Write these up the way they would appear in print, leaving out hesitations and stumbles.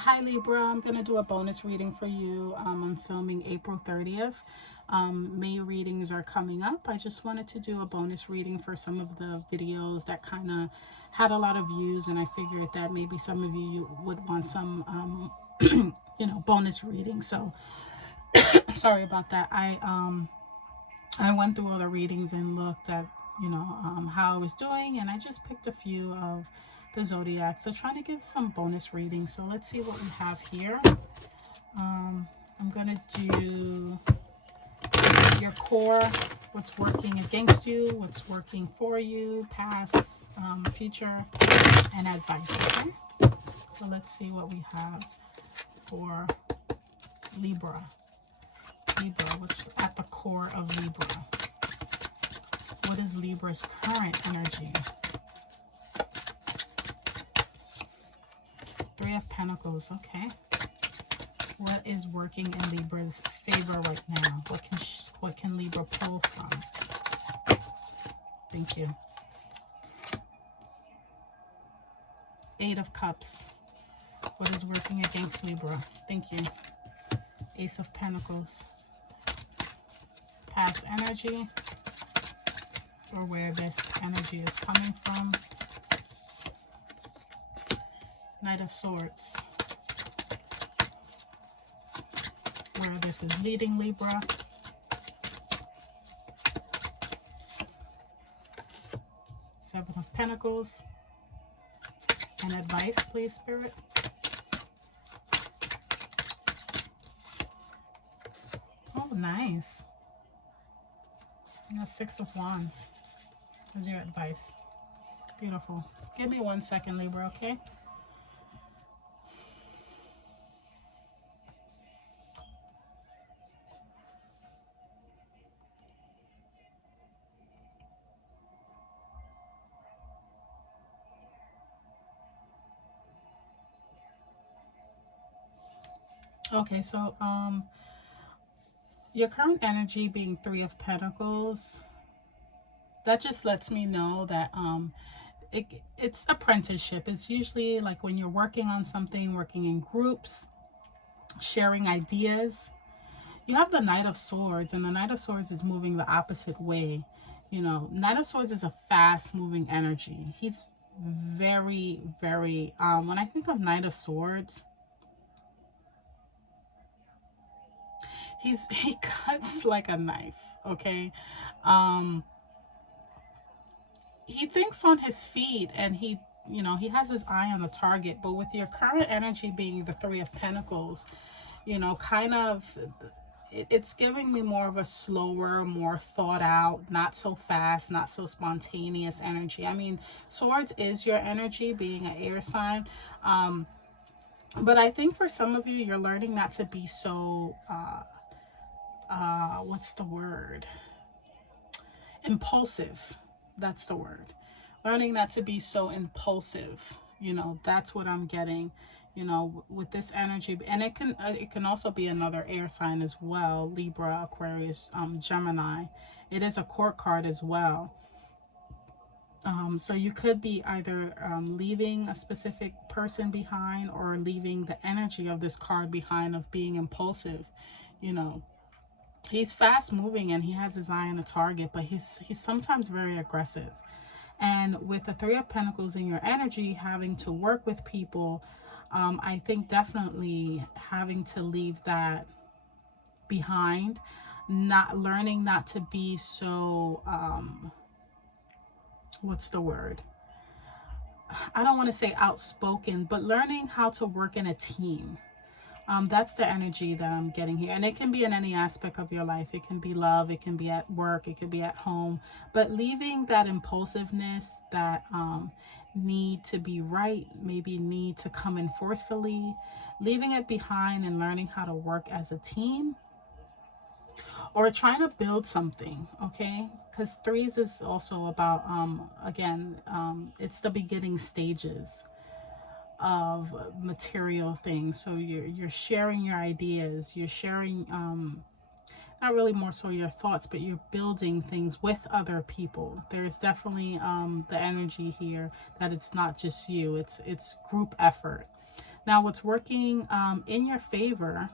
Hi Libra, I'm going to do a bonus reading for you. I'm filming April 30th. May readings are coming up. I just wanted to do a bonus reading for some of the videos that kind of had a lot of views, and I figured that maybe some of you would want some, bonus reading. So sorry about that. I went through all the readings and looked at, how I was doing, and I just picked a few of the zodiac. So trying to give some bonus readings. So let's see what we have here. I'm gonna do your core, what's working against you, what's working for you, past, future, and advice. Okay. So let's see what we have for Libra. Libra, what's at the core of Libra? What is Libra's current energy? Three of Pentacles, okay. What is working in Libra's favor right now? What can Libra pull from? Thank you. Eight of Cups. What is working against Libra? Thank you. Ace of Pentacles. Past energy, or where this energy is coming from. Knight of Swords. Where this is leading Libra. Seven of Pentacles. And advice, please, Spirit. Oh, nice. And the Six of Wands. Here's your advice. Beautiful. Give me 1 second, Libra, okay? Okay, so your current energy being Three of Pentacles, that just lets me know that it's apprenticeship. It's usually like when you're working on something, working in groups, sharing ideas. You have the Knight of Swords, and the Knight of Swords is moving the opposite way. You know, Knight of Swords is a fast moving energy. He's very, very, when I think of Knight of Swords, he cuts like a knife, okay? He thinks on his feet, and he has his eye on the target. But with your current energy being the Three of Pentacles, kind of, it's giving me more of a slower, more thought out, not so fast, not so spontaneous energy. I mean, Swords is your energy, being an air sign. But I think for some of you, you're learning not to be so, what's the word? Impulsive. That's the word. Learning not to be so impulsive. That's what I'm getting. With this energy, and it can also be another air sign as well. Libra, Aquarius, Gemini. It is a court card as well. So you could be either leaving a specific person behind, or leaving the energy of this card behind, of being impulsive. He's fast moving, and he has his eye on a target, but he's sometimes very aggressive. And with the Three of Pentacles in your energy, having to work with people, I think definitely having to leave that behind, learning not to be so, what's the word? I don't want to say outspoken, but learning how to work in a team. That's the energy that I'm getting here. And it can be in any aspect of your life. It can be love, it can be at work, it could be at home. But leaving that impulsiveness, that need to be right, maybe need to come in forcefully, leaving it behind and learning how to work as a team, or trying to build something, okay? Because threes is also about, again, it's the beginning stages of material things. So you're sharing your ideas, you're sharing, not really more so your thoughts, but you're building things with other people. There's definitely the energy here that it's not just you, it's group effort. Now, what's working in your favor,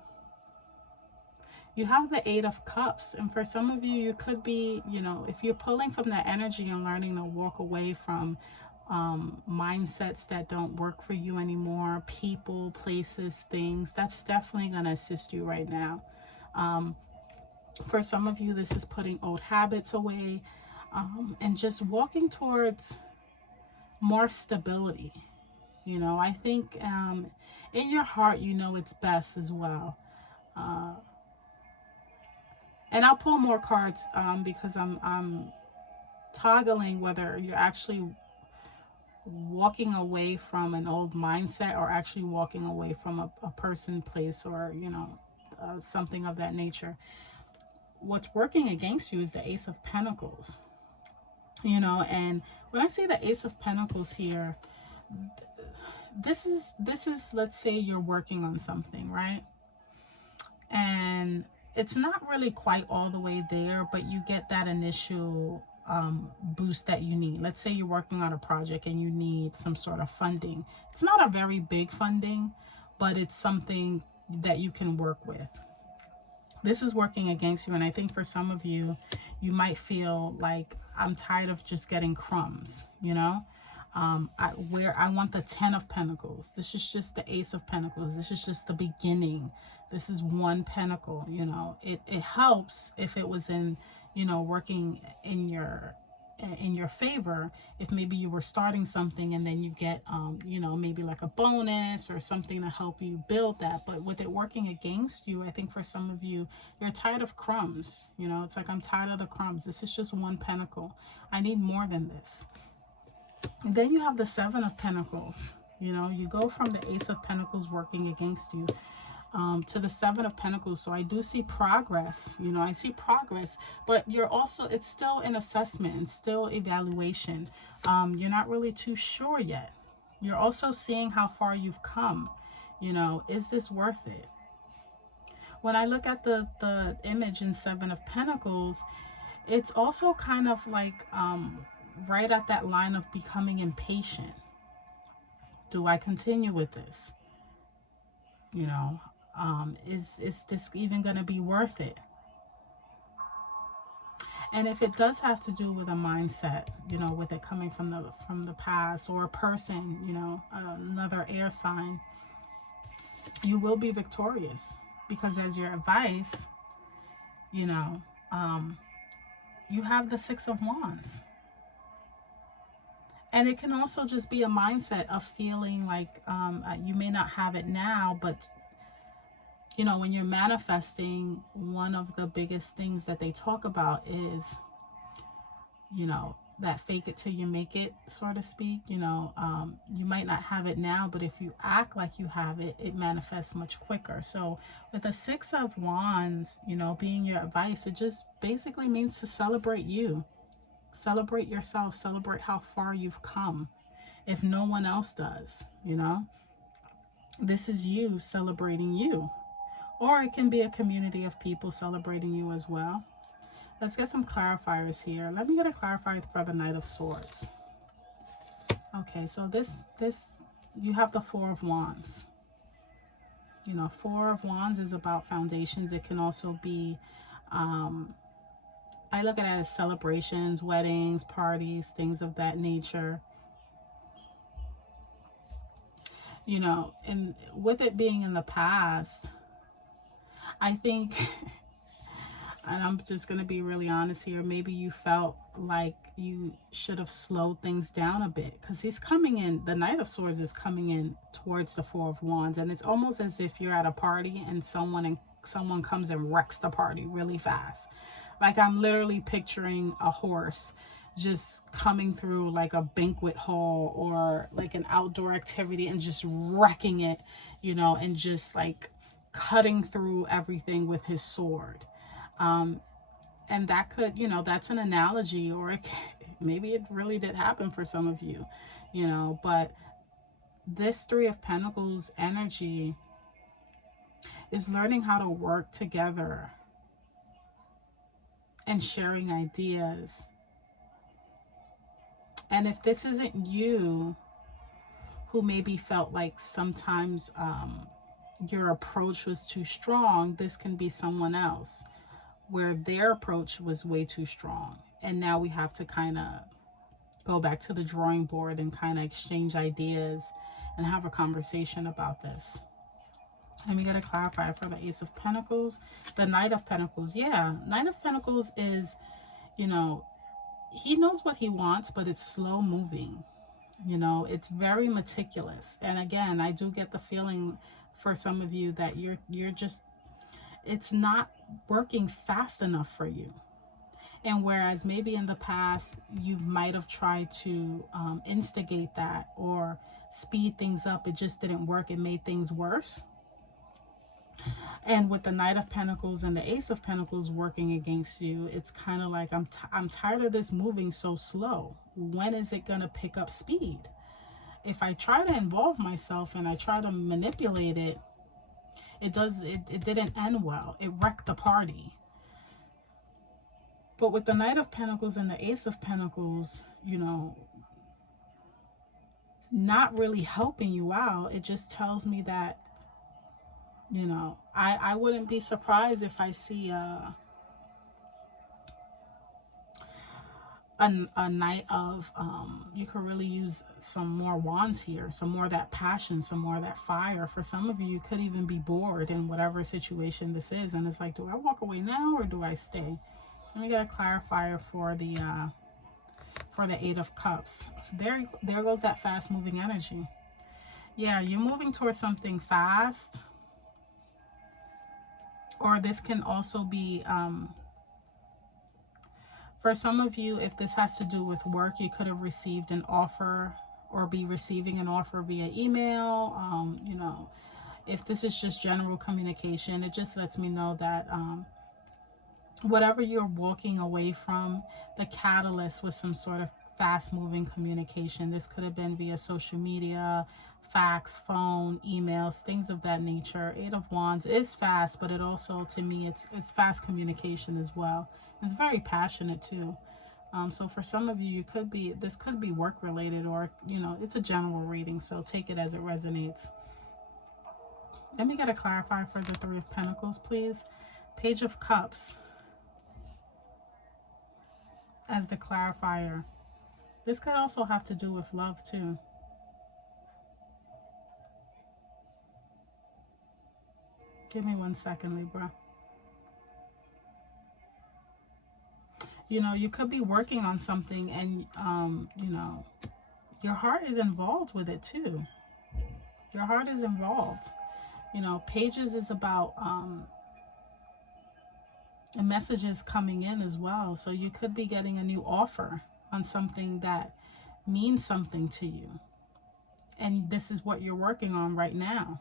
you have the Eight of Cups. And for some of you, you could be, you know, if you're pulling from that energy and learning to walk away from mindsets that don't work for you anymore, people, places, things, that's definitely going to assist you right now. For some of you, this is putting old habits away, and just walking towards more stability. You know, I think in your heart, you know it's best as well. And I'll pull more cards because I'm toggling whether you're actually walking away from an old mindset or actually walking away from a person, place, or, you know, something of that nature. What's working against you is the Ace of Pentacles. You know, and when I see the Ace of Pentacles here, this is let's say you're working on something, right? And it's not really quite all the way there, but you get that initial boost that you need. Let's say you're working on a project and you need some sort of funding. It's not a very big funding, but it's something that you can work with. This is working against you, and I think for some of you, you might feel like, I'm tired of just getting crumbs, you know? Where I want the 10 of Pentacles. This is just the Ace of Pentacles. This is just the beginning. This is one pentacle, you know. It helps if it was in, you know, working in your favor, if maybe you were starting something and then you get you know, maybe like a bonus or something to help you build that. But with it working against you, I think for some of you, you're tired of crumbs. You know, it's like, I'm tired of the crumbs. This is just one pentacle. I need more than this. And then you have the Seven of Pentacles. You know, you go from the Ace of Pentacles working against you to the Seven of Pentacles. So I do see progress. You know, I see progress, but you're also, it's still an assessment and still evaluation. You're not really too sure yet. You're also seeing how far you've come. You know, is this worth it? When I look at the image in Seven of Pentacles, it's also kind of like right at that line of becoming impatient. Do I continue with this? You know, is this even going to be worth it? And if it does have to do with a mindset, you know, with it coming from the past, or a person, you know, another air sign, you will be victorious, because as your advice, you know, you have the Six of Wands. And it can also just be a mindset of feeling like you may not have it now, but, you know, when you're manifesting, one of the biggest things that they talk about is, you know, that fake it till you make it, so to speak. You know, you might not have it now, but if you act like you have it, it manifests much quicker. So with the Six of Wands, you know, being your advice, it just basically means to celebrate you. Celebrate yourself. Celebrate how far you've come. If no one else does, you know, this is you celebrating you. Or it can be a community of people celebrating you as well. Let's get some clarifiers here. Let me get a clarifier for the Knight of Swords. Okay, so this you have the Four of Wands. You know, Four of Wands is about foundations. It can also be, I look at it as celebrations, weddings, parties, things of that nature. You know, and with it being in the past, I think, and I'm just going to be really honest here, maybe you felt like you should have slowed things down a bit, because he's coming in, the Knight of Swords is coming in towards the Four of Wands, and it's almost as if you're at a party and someone comes and wrecks the party really fast. Like, I'm literally picturing a horse just coming through like a banquet hall or like an outdoor activity and just wrecking it, you know, and just like cutting through everything with his sword. And that could, you know, that's an analogy, or maybe it really did happen for some of you, you know, but this Three of Pentacles energy is learning how to work together and sharing ideas. And if this isn't you who maybe felt like sometimes your approach was too strong, this can be someone else where their approach was way too strong. And now we have to kind of go back to the drawing board and kind of exchange ideas and have a conversation about this. And we got to clarify for the Ace of Pentacles, the Knight of Pentacles. Yeah, Knight of Pentacles is, you know, he knows what he wants, but it's slow moving. You know, it's very meticulous. And again, I do get the feeling for some of you that you're just, it's not working fast enough for you. And whereas maybe in the past you might have tried to instigate that or speed things up, it just didn't work. It made things worse. And with the Knight of Pentacles and the Ace of Pentacles working against you, it's kind of like, I'm tired of this moving so slow. When is it going to pick up speed? If I try to involve myself and I try to manipulate it, it didn't end well. It wrecked the party. But with the Knight of Pentacles and the Ace of Pentacles, you know, not really helping you out, it just tells me that, you know, I wouldn't be surprised if I see a night of, you could really use some more wands here, some more of that passion, some more of that fire. For some of you, you could even be bored in whatever situation this is. And it's like, do I walk away now or do I stay? Let me get a clarifier for the Eight of Cups. There goes that fast moving energy. Yeah, you're moving towards something fast. Or this can also be, for some of you, if this has to do with work, you could have received an offer or be receiving an offer via email. You know, if this is just general communication, it just lets me know that whatever you're walking away from, the catalyst was some sort of fast-moving communication. This could have been via social media, fax, phone, emails, things of that nature. Eight of Wands is fast, but it also, to me, it's fast communication as well. It's very passionate too. So for some of you, this could be work related, or, you know, it's a general reading, so take it as it resonates. Let me get a clarifier for the Three of Pentacles, please. Page of Cups as the clarifier. This could also have to do with love too. Give me 1 second, Libra. You know, you could be working on something and, you know, your heart is involved with it too. Your heart is involved. You know, Pages is about messages coming in as well. So you could be getting a new offer on something that means something to you. And this is what you're working on right now.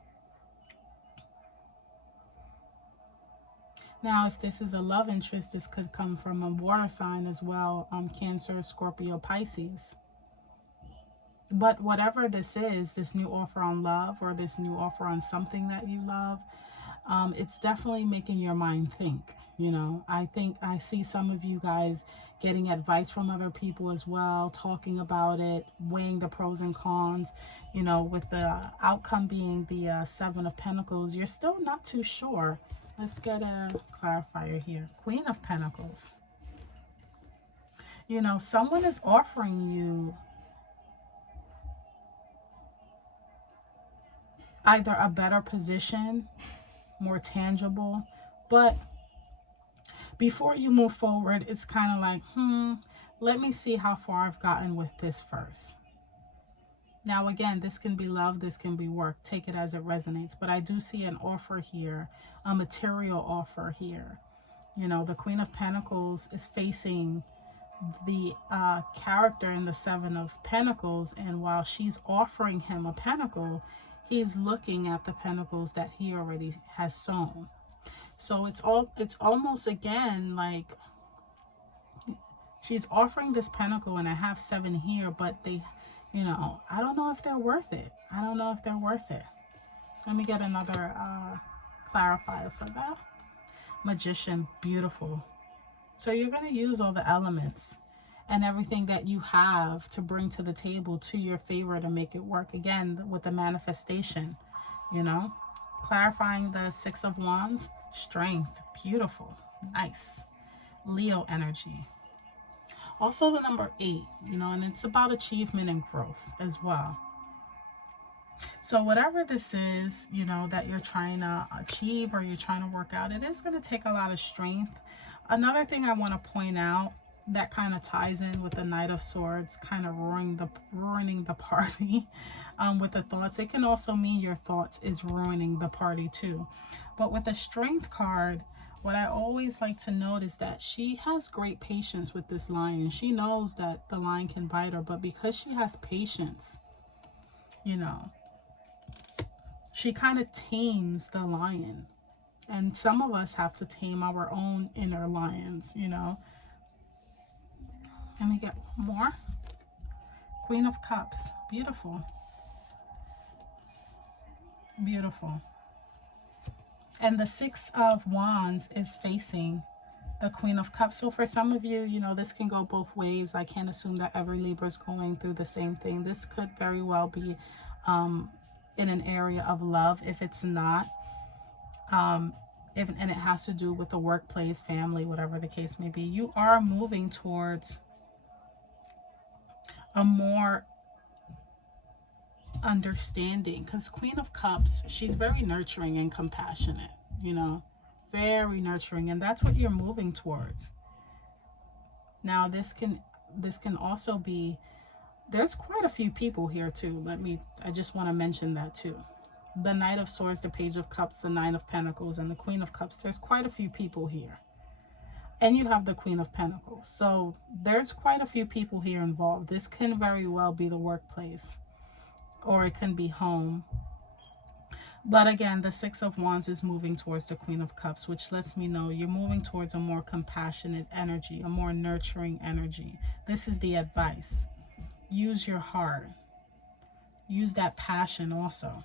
Now, if this is a love interest, this could come from a water sign as well, Cancer, Scorpio, Pisces. But whatever this is, this new offer on love or this new offer on something that you love, it's definitely making your mind think. You know, I think I see some of you guys getting advice from other people as well, talking about it, weighing the pros and cons. You know, with the outcome being the Seven of Pentacles, you're still not too sure. Let's get a clarifier here. Queen of Pentacles. You know, someone is offering you either a better position, more tangible, but before you move forward, it's kind of like, let me see how far I've gotten with this first. Now, again, this can be love, this can be work. Take it as it resonates. But I do see an offer here, a material offer here. You know, the Queen of Pentacles is facing the character in the Seven of Pentacles. And while she's offering him a pentacle, he's looking at the pentacles that he already has sown. So it's almost, again, like she's offering this pentacle, and I have 7 here, but they, you know, I don't know if they're worth it. I don't know if they're worth it. Let me get another clarifier for that. Magician, beautiful. So you're going to use all the elements. and everything that you have to bring to the table to your favor to make it work. Again, with the manifestation, you know, clarifying the Six of Wands, strength, beautiful, nice. Leo energy. Also the number 8, you know, and it's about achievement and growth as well. So whatever this is, you know, that you're trying to achieve or you're trying to work out, it is going to take a lot of strength. Another thing I want to point out that kind of ties in with the Knight of Swords, kind of ruining the party with the thoughts. It can also mean your thoughts is ruining the party too. But with the Strength card, what I always like to note is that she has great patience with this lion. She knows that the lion can bite her, but because she has patience, you know, she kind of tames the lion. And some of us have to tame our own inner lions, you know. Let me get one more. Queen of Cups. Beautiful. Beautiful. And the Six of Wands is facing the Queen of Cups. So for some of you, you know, this can go both ways. I can't assume that every Libra is going through the same thing. This could very well be in an area of love. If it's not, and it has to do with the workplace, family, whatever the case may be, you are moving towards a more understanding, because Queen of Cups, she's very nurturing and compassionate, you know, very nurturing, and that's what you're moving towards. Now this can also be, there's quite a few people here too. I just want to mention that too. The Knight of Swords, the Page of Cups, the Nine of Pentacles, and the Queen of Cups. There's quite a few people here. And you have the Queen of Pentacles. So there's quite a few people here involved. This can very well be the workplace, or it can be home. But again, the Six of Wands is moving towards the Queen of Cups, which lets me know you're moving towards a more compassionate energy, a more nurturing energy. This is the advice. Use your heart. Use that passion also.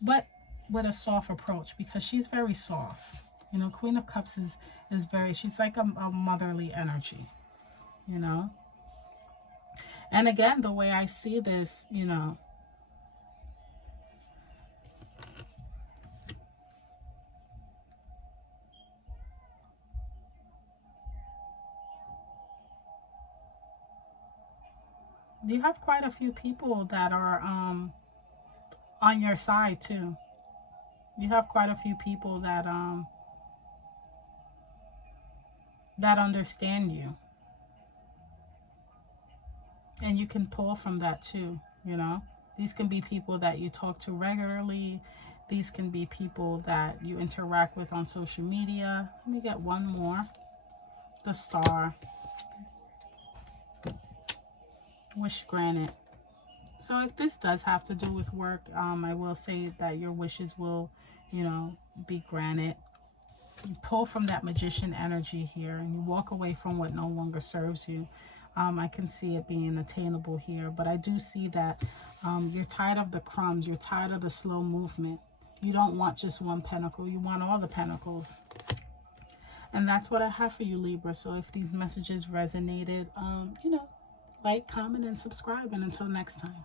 But with a soft approach, because she's very soft. You know, Queen of Cups is very, she's like a motherly energy, you know. And again, the way I see this, you know, you have quite a few people that are on your side too. You have quite a few people that that understand you. And you can pull from that too, you know. These can be people that you talk to regularly. These can be people that you interact with on social media. Let me get one more. The Star. Wish granted. So if this does have to do with work, I will say that your wishes will, you know, be granted. You pull from that Magician energy here and you walk away from what no longer serves you. I can see it being attainable here, but I do see that you're tired of the crumbs. You're tired of the slow movement. You don't want just one pentacle. You want all the pentacles. And that's what I have for you, Libra. So if these messages resonated, you know, like, comment, and subscribe. And until next time.